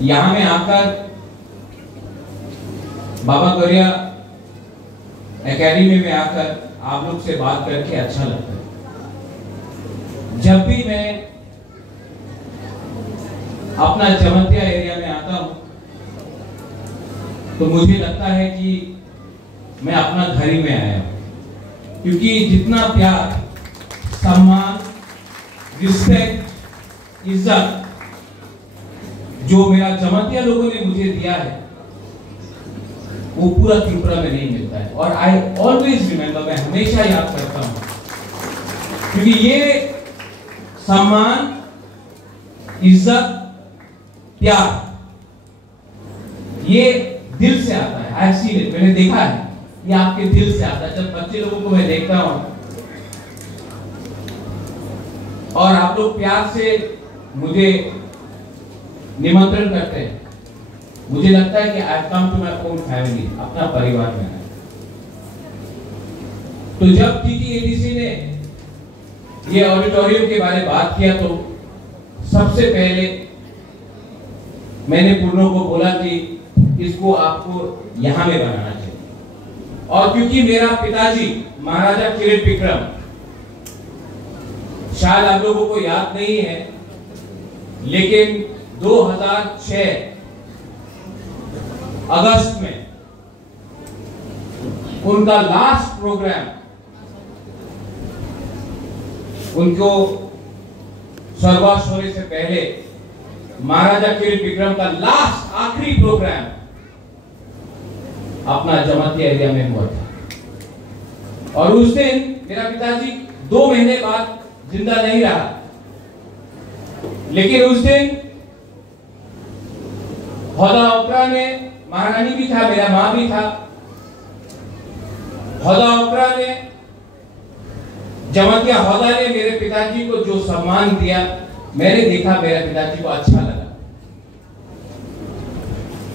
यहाँ में आकर बाबा गौरिया एकेडमी में आकर आप लोग से बात करके अच्छा लगता है। जब भी मैं अपना जमतिया एरिया में आता हूं तो मुझे लगता है कि मैं अपना घर ही में आया हूं, क्योंकि जितना प्यार, सम्मान, रिस्पेक्ट, इज्जत जो मेरा जमतिया लोगों ने मुझे दिया है वो पूरा त्रिपुरा में नहीं मिलता है। और आई ऑलवेज रिमेंबर, मैं हमेशा याद करता हूं, क्योंकि ये सम्मान, इज्जत, प्यार ये दिल से आता है। आई सीन इट, मैंने देखा है ये आपके दिल से आता है। जब बच्चे लोगों को मैं देखता हूं और आप लोग प्यार से मुझे निमंत्रण करते हैं, मुझे लगता है कि I come to my own family, अपना परिवार में है। तो जब टीटीएडीसी ने ये ऑडिटोरियम के बारे में बात किया तो सबसे पहले मैंने पूर्णों को बोला कि इसको आपको यहां में बनाना चाहिए। और क्योंकि मेरा पिताजी महाराजा किरीट विक्रम, शायद आप लोगों को याद नहीं है, लेकिन 2006 अगस्त में उनका लास्ट प्रोग्राम, उनको स्वर्गवास होने से पहले महाराजा किरीट विक्रम का लास्ट आखिरी प्रोग्राम अपना जमतिया एरिया में हुआ था। और उस दिन मेरा पिताजी 2 महीने बाद जिंदा नहीं रहा, लेकिन उस दिन हौदा ओपरा ने, महारानी भी था, मेरा मां भी था, हौदा ओपरा ने, जमतिया हौदा ने मेरे पिताजी को जो सम्मान दिया, मैंने देखा मेरे पिताजी को अच्छा लगा।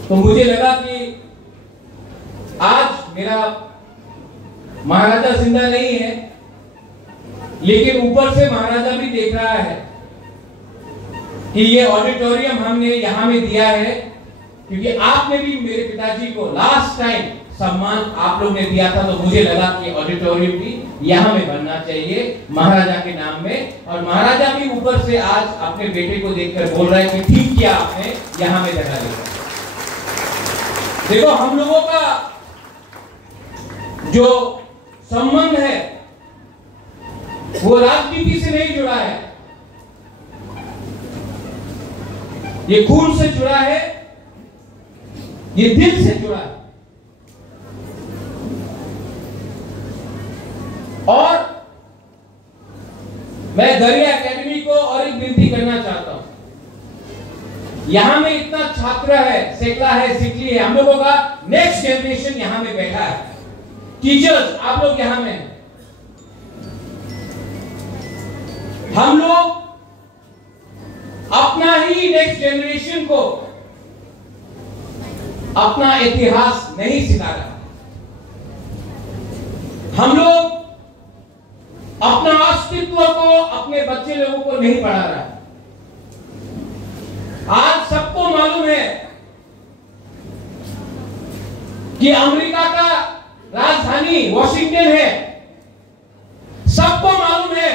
तो मुझे लगा कि आज मेरा महाराजा जिंदा नहीं है, लेकिन ऊपर से महाराजा भी देख रहा है कि ये ऑडिटोरियम हमने यहां में दिया है, क्योंकि आपने भी मेरे पिताजी को लास्ट टाइम सम्मान आप लोग ने दिया था। तो मुझे लगा कि ऑडिटोरियम भी यहां में बनना चाहिए महाराजा के नाम में। और महाराजा भी ऊपर से आज अपने बेटे को देखकर बोल रहा है कि ठीक किया आपने यहां में जगह दी। देखो, हम लोगों का जो संबंध है वो राजनीति से नहीं जुड़ा है, ये खून से जुड़ा है, ये दिल से जुड़ा है। और मैं गौरिया एकेडमी को और एक विनती करना चाहता हूं। यहां में इतना छात्र है, सेकला है, सिकली है, हम लोगों का नेक्स्ट जनरेशन यहां में बैठा है, टीचर्स आप लोग यहां में, हम लोग अपना ही नेक्स्ट जनरेशन को अपना इतिहास नहीं सिखा रहा। हम लोग अपना अस्तित्व को अपने बच्चे लोगों को नहीं पढ़ा रहा। आज सबको मालूम है कि अमेरिका का राजधानी वॉशिंगटन है, सबको मालूम है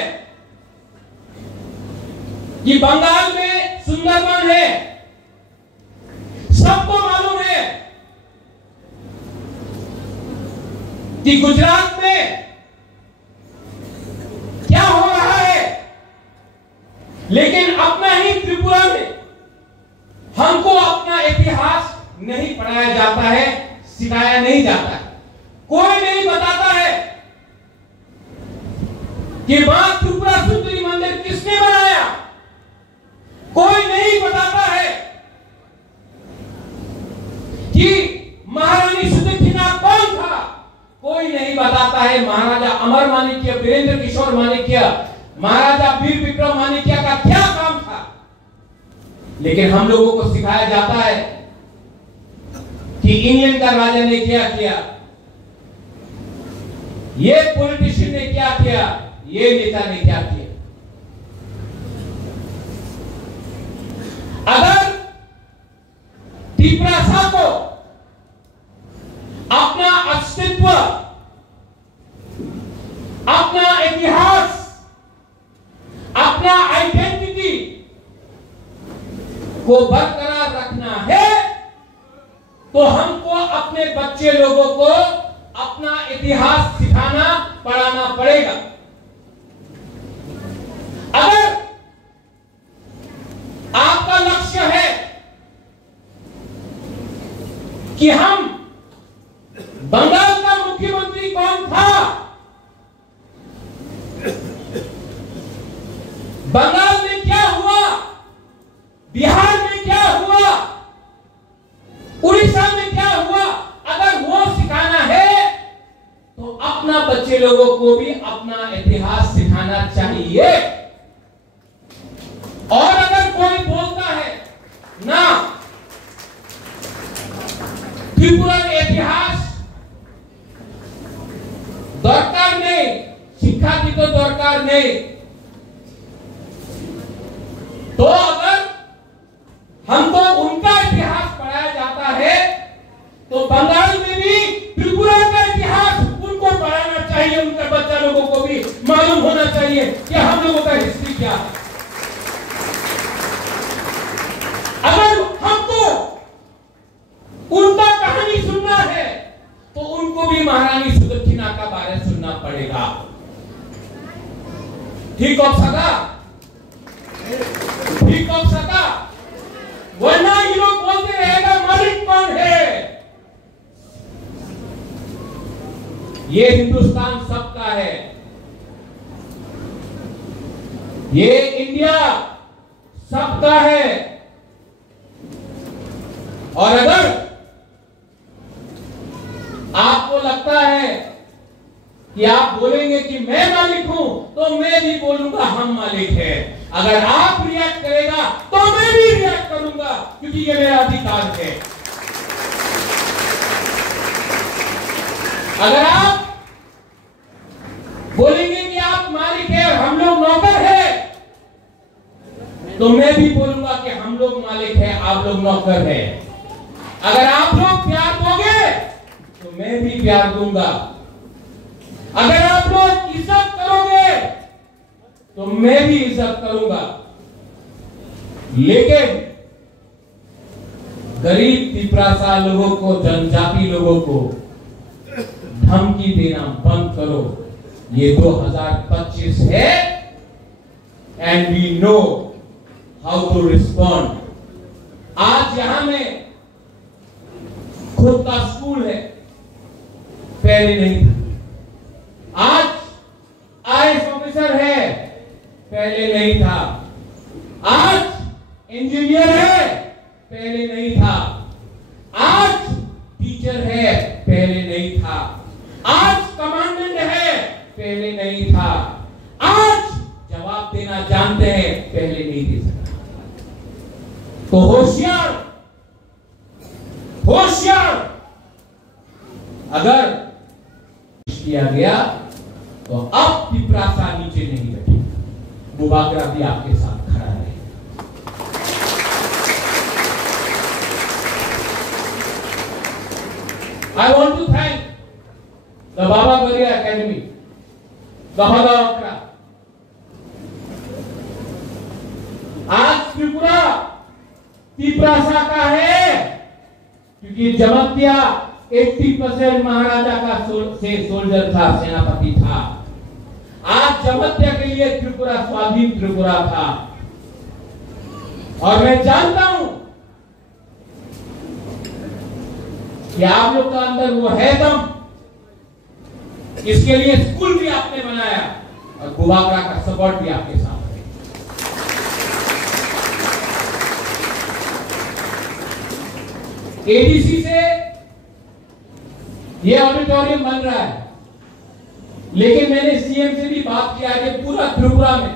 कि बंगाल में सुंदरबन है, सबको मालूम है कि गुजरात में क्या हो रहा है। लेकिन अपना ही त्रिपुरा में हमको अपना इतिहास नहीं पढ़ाया जाता है, सिखाया नहीं जाता है। कोई नहीं बताता है कि मां त्रिपुरा सुंदरी मंदिर किसने बनाया, कोई नहीं बताता है कि महारानी सुदक्षिणा कौन था, कोई नहीं बताता है महाराजा अमर माणिक्य, वीरेंद्र किशोर माणिक्य, महाराजा वीर विक्रम माणिक्य का क्या काम था। लेकिन हम लोगों को सिखाया जाता है कि इंग्लैंड का राजा ने क्या किया, ये पॉलिटिशियन ने क्या किया, ये नेता ने क्या किया। अगर त्रिपुरा को अपना अस्तित्व, अपना इतिहास, अपना आइडेंटिटी को बरकरार रखना है तो हमको अपने बच्चे लोगों को अपना इतिहास सिखाना पढ़ाना पड़ेगा। अगर आपका लक्ष्य है कि हम बंगाल का मुख्यमंत्री कौन था, बंगाल में क्या हुआ, बिहार में क्या हुआ, उड़ीसा में क्या हुआ, अगर वो सिखाना है तो अपना बच्चे लोगों को भी अपना इतिहास सिखाना चाहिए। और अगर कोई बोलता है ना त्रिपुरा इतिहास दरकार नहीं, शिक्षा की तो दरकार नहीं, तो अगर हमको उनका इतिहास पढ़ाया जाता है तो बंगाल में भी त्रिपुरा का इतिहास उनको पढ़ाना चाहिए। उनके बच्चा लोगों को भी मालूम होना चाहिए कि हम लोगों का हिस्ट्री क्या है। अगर हमको उनका कहानी सुनना है तो उनको भी महारानी सुदक्षिणा का बारे सुनना पड़ेगा। ठीक हो सका, ठीक हो सका, वरना ये लोग बोलते रहेगा मालिक कौन है। ये हिंदुस्तान सबका है, ये इंडिया सबका है। और अगर आपको लगता है कि आप बोलेंगे कि मैं मालिक हूं तो मैं भी बोलूंगा हम मालिक है। अगर आप रिएक्ट करेगा तो मैं भी रिएक्ट करूंगा, क्योंकि ये मेरा अधिकार है। अगर आप बोलेंगे कि आप मालिक है और हम लोग नौकर है, तो मैं भी बोलूंगा कि हम लोग मालिक है, आप लोग नौकर है। अगर आप लोग प्यार दोगे तो मैं भी प्यार दूंगा। अगर आप लोग इज्जत करोगे तो मैं भी इज्जत करूंगा। लेकिन गरीब त्रिपुरा लोगों को, जनजाति लोगों को धमकी देना बंद करो। ये 2025 है and we know how to respond. आज यहां में खुद का स्कूल है, पहले नहीं था। आज आईएएस ऑफिसर है, पहले नहीं था। आज इंजीनियर है, पहले नहीं था। आज टीचर है, पहले नहीं था। आज कमांडेंट है, पहले नहीं था। आज जवाब देना जानते हैं, पहले नहीं दे सकता। तो होशियार, होशियार, अगर किया गया तो अब त्रिपुरा नीचे नहीं बैठेगा, बुबागरा भी आपके साथ खड़ा है। I want to thank the Baba Garia Academy, Gahadawakra। आज त्रिपुरा त्रिपुरा का है क्योंकि जमत्या 80% महाराजा का सोल्जर था, सेनापति था। आज जमत्या के लिए त्रिपुरा स्वाधीन त्रिपुरा था। और मैं जानता हूं कि आप लोग का अंदर वो है दम। इसके लिए स्कूल भी आपने बनाया और बुबागरा का सपोर्ट भी आपके साथ है। एडीसी से ये ऑडिटोरियम बन रहा है, लेकिन मैंने सीएम से भी बात किया है कि पूरा त्रिपुरा में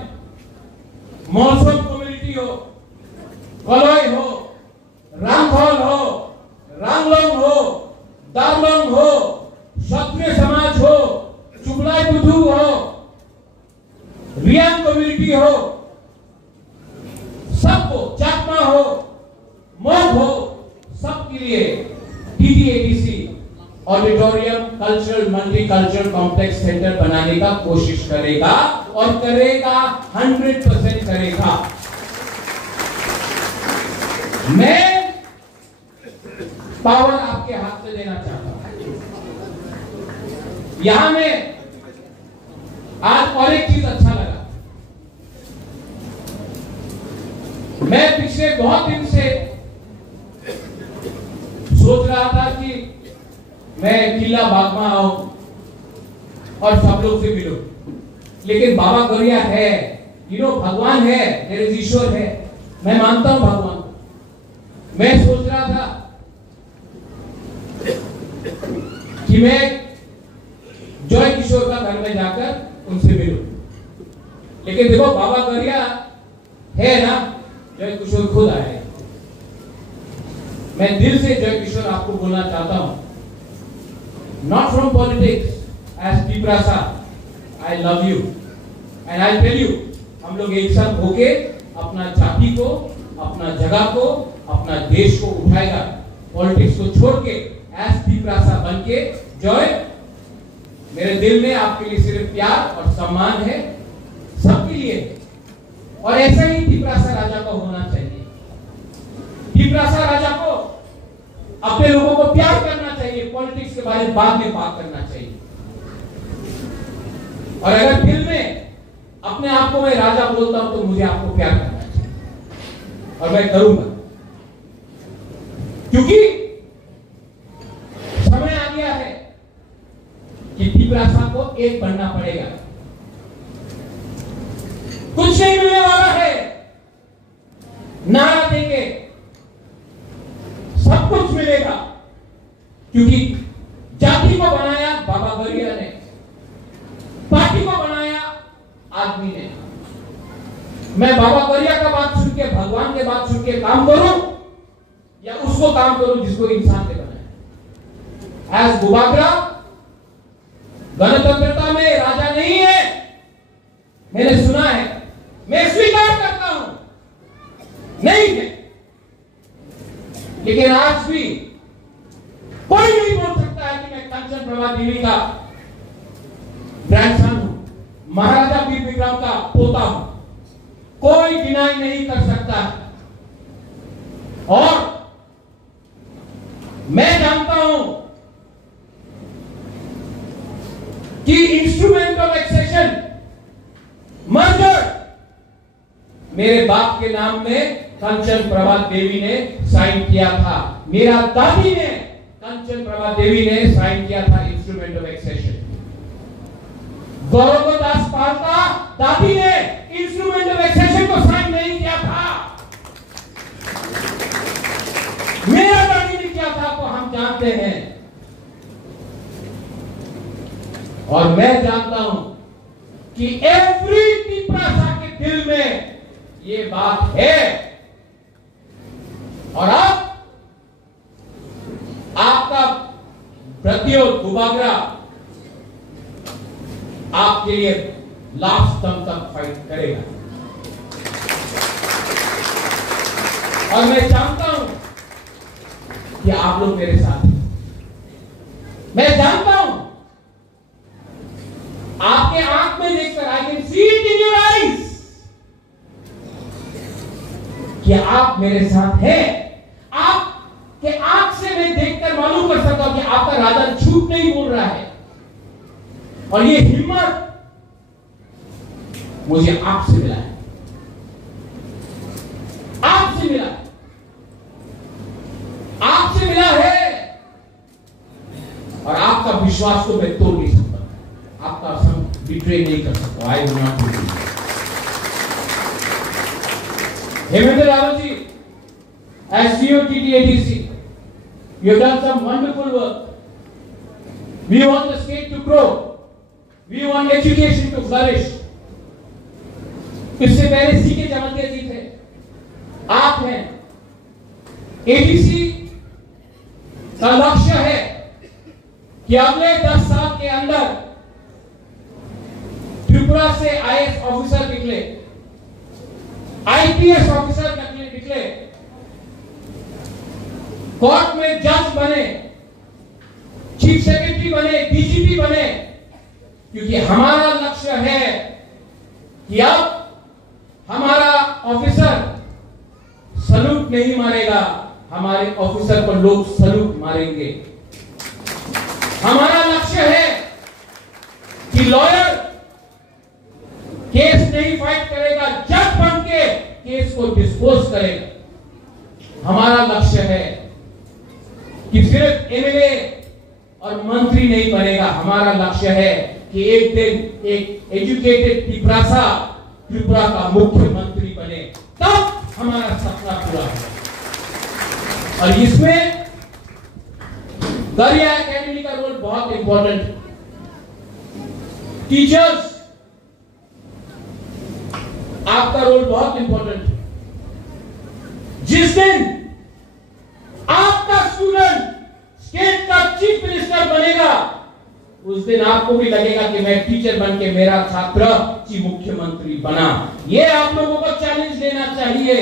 मौसम कम्युनिटी हो, कलोई हो, रामफल हो, रांगलोंग हो, दारलोंग हो, क्षत्रिय समाज हो, चुगलाई बुधू हो, रियांग कम्युनिटी हो, सबको, चाकमा हो, मोग हो, सबके लिए TTADC auditorium cultural multi cultural complex centre बनाने का कोशिश करेगा और करेगा, 100% करेगा। मैं पावर आपके हाथ में देना चाहता हूं। यहां में आज और एक चीज अच्छा लगा, मैं पिछले बहुत दिन से सोच रहा था कि मैं किला बाग में आऊं और सब लोग से मिलूं, लेकिन बाबा गौरिया है, भगवान है, मेरे ईश्वर है, मैं मानता हूं भगवान। मैं सोच रहा था कि मैं जॉय किशोर का घर में जाकर उनसे मिलूं, लेकिन देखो बाबा गौरिया है ना, जॉय किशोर खुद आए। मैं दिल से जॉय किशोर आपको बोलना चाहता हूं, not from politics, as Tiprasa, I love you and I tell you, हम लोग एक साथ होके अपना जाति को, अपना जगह को, अपना देश को उठाएगा, पॉलिटिक्स को छोड़ के as Tiprasa बन के। जॉय, मेरे दिल में आपके लिए सिर्फ प्यार और सम्मान है, सबके लिए, और ऐसा ही तिपरासा राजा को होना चाहिए। तिपरासा राजा को अपने लोगों को प्यार करना चाहिए, पॉलिटिक्स के बारे में बाद में बात करना चाहिए। और अगर दिल में अपने आप को मैं राजा बोलता हूं तो मुझे आपको प्यार करना चाहिए, और मैं करूंगा, क्योंकि समय आ गया है कि तिपरासा को एक बनना पड़ेगा। कुछ नहीं मिलने वाला है, नारा देंगे सब कुछ मिलेगा, क्योंकि जाति को बनाया बाबा गौरिया ने, पार्टी को बनाया आदमी ने। मैं बाबा गौरिया का बात सुन के, भगवान के बात सुन के काम करूं, या उसको काम करूं जिसको इंसान ने बनाया। एज बुबागरा गणतंत्रता में राजा नहीं है, मैंने सुना है, मैं स्वीकार करता हूं, नहीं है, लेकिन आज भी कोई नहीं बोल सकता है कि मैं कंचन प्रभा देवी का ग्रैंडसन हूं, महाराजा वीर विक्रम का पोता हूं, कोई डिनाई नहीं कर सकता। और मैं जानता हूं कि इंस्ट्रूमेंट ऑफ एक्सेशन मर्जर मेरे बाप के नाम में कंचन प्रभा देवी ने साइन किया था, मेरा दादी ने, कंचन प्रभा देवी ने साइन किया था इंस्ट्रूमेंट ऑफ एक्सेशन। गौरवदास पाल्टा दादी ने इंस्ट्रूमेंट ऑफ एक्सेशन को साइन नहीं किया था, मेरा दादी ने किया था, तो हम जानते हैं। और मैं जानता हूं कि एवरी तिपरासा के दिल में ये बात है, और अब आपका प्रत्योत बुबागरा आपके लिए लास्ट दम तक फाइट करेगा। और मैं जानता हूं कि आप लोग मेरे साथ हैं, मैं जानता हूं, आपके आंख में देखकर, I can see it in your eyes, कि आप मेरे साथ हैं। आपके आंख से मैं देखकर मालूम कर सकता हूं कि आपका राजा झूठ नहीं बोल रहा है, और ये हिम्मत मुझे आपसे मिला है, आपसे मिला है, आपसे मिला है। और आपका विश्वास को मैं तोड़ नहीं सकता, आपका संग बिट्रे नहीं कर सकता। I will not do it. Hemendra Rawat ji, as CEO TTADC, you have done some wonderful work. We want the state to grow. We want education to flourish. इससे पहले सीके जमतिया जी थे, आप हैं। ADC का लक्ष्य है कि अगले 10 साल के अंदर त्रिपुरा से IAS ऑफिसर निकले, IPS ऑफिसर निकले, कोर्ट में जज बने, चीफ सेक्रेटरी बने, डीजीपी बने, क्योंकि हमारा लक्ष्य है कि अब हमारा ऑफिसर सलूट नहीं मारेगा, हमारे ऑफिसर पर लोग सलूट मारेंगे। हमारा लक्ष्य है कि लॉयर केस नहीं फाइट करेगा, जज बन के केस को डिस्पोज करेगा। हमारा लक्ष्य है कि सिर्फ एमएलए और मंत्री नहीं बनेगा, हमारा लक्ष्य है कि एक दिन एक एजुकेटेड त्रिपुरा का मुख्यमंत्री बने, तब हमारा सपना पूरा होगा। और इसमें गरिया एकेडमी का रोल बहुत इंपॉर्टेंट है। टीचर्स, आपका रोल बहुत इंपॉर्टेंट है। जिस दिन आपका स्टूडेंट स्टेट का चीफ मिनिस्टर बनेगा, उस दिन आपको भी लगेगा कि मैं टीचर बन के मेरा छात्र चीफ मुख्यमंत्री बना। ये आप लोगों को चैलेंज देना चाहिए।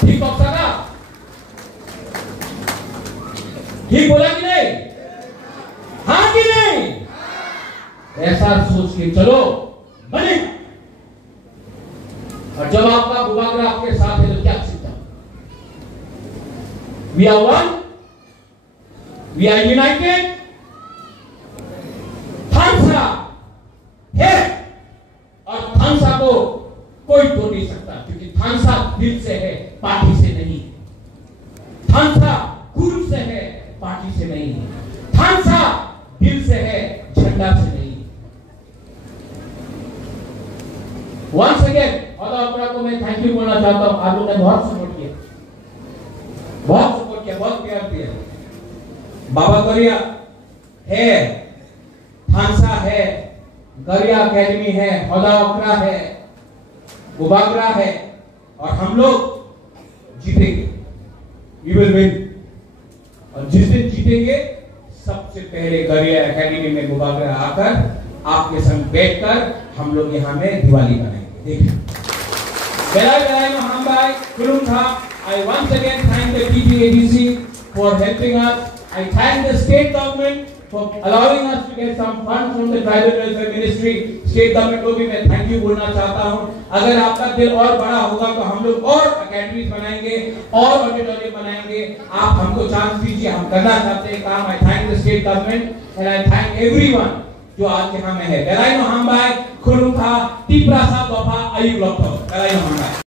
ठीक हो सका? ठीक बोला कि नहीं? हाँ कि नहीं? ऐसा सोच के चलो, बने। और जब आपका बुबागरा आपके साथ है तो क्या सीखता? We are one, we are united. थानसा है और थानसा को कोई तोड़ नहीं सकता, क्योंकि थानसा दिल से है, पार्टी से नहीं। थानसा खून से है, पार्टी से नहीं। थानसा दिल से है, झंडा से नहीं। वंस अगेन ऑल को मैं थैंक यू बोलना चाहता हूं। आप लोगों ने बहुत सपोर्ट किया, बहुत सपोर्ट किया, बहुत प्यार दिया। बाबा गरिया है, थानसा है, गरिया एकेडमी है, हौदा ओकरा है, बुबागरा है, और हम लोग जीतेंगे। We will win. और जिस दिन जीतेंगे, सबसे पहले गरिया एकेडमी में बुबागरा आकर आपके संग बैठकर हम लोग यहाँ में दिवाली मनाएंगे। देखिए, I once again thank the PPADC for helping us. I thank the state government for allowing us to get some funds from the tribal welfare ministry. State government को भी मैं thank you बोलना चाहता हूँ। अगर आपका दिल और बड़ा होगा तो हम लोग और अकेडमीज बनाएंगे, और ऑडिटोरियम बनाएंगे। आप हमको चांस दीजिए, हम करना चाहते हैं काम। I thank the state government and I thank everyone जो आज यहाँ में है। बेलाई नो हम बाय खुरुखा टिप्रासा बफा अयुब लॉकडाउन। बेलाई नो हम बाय।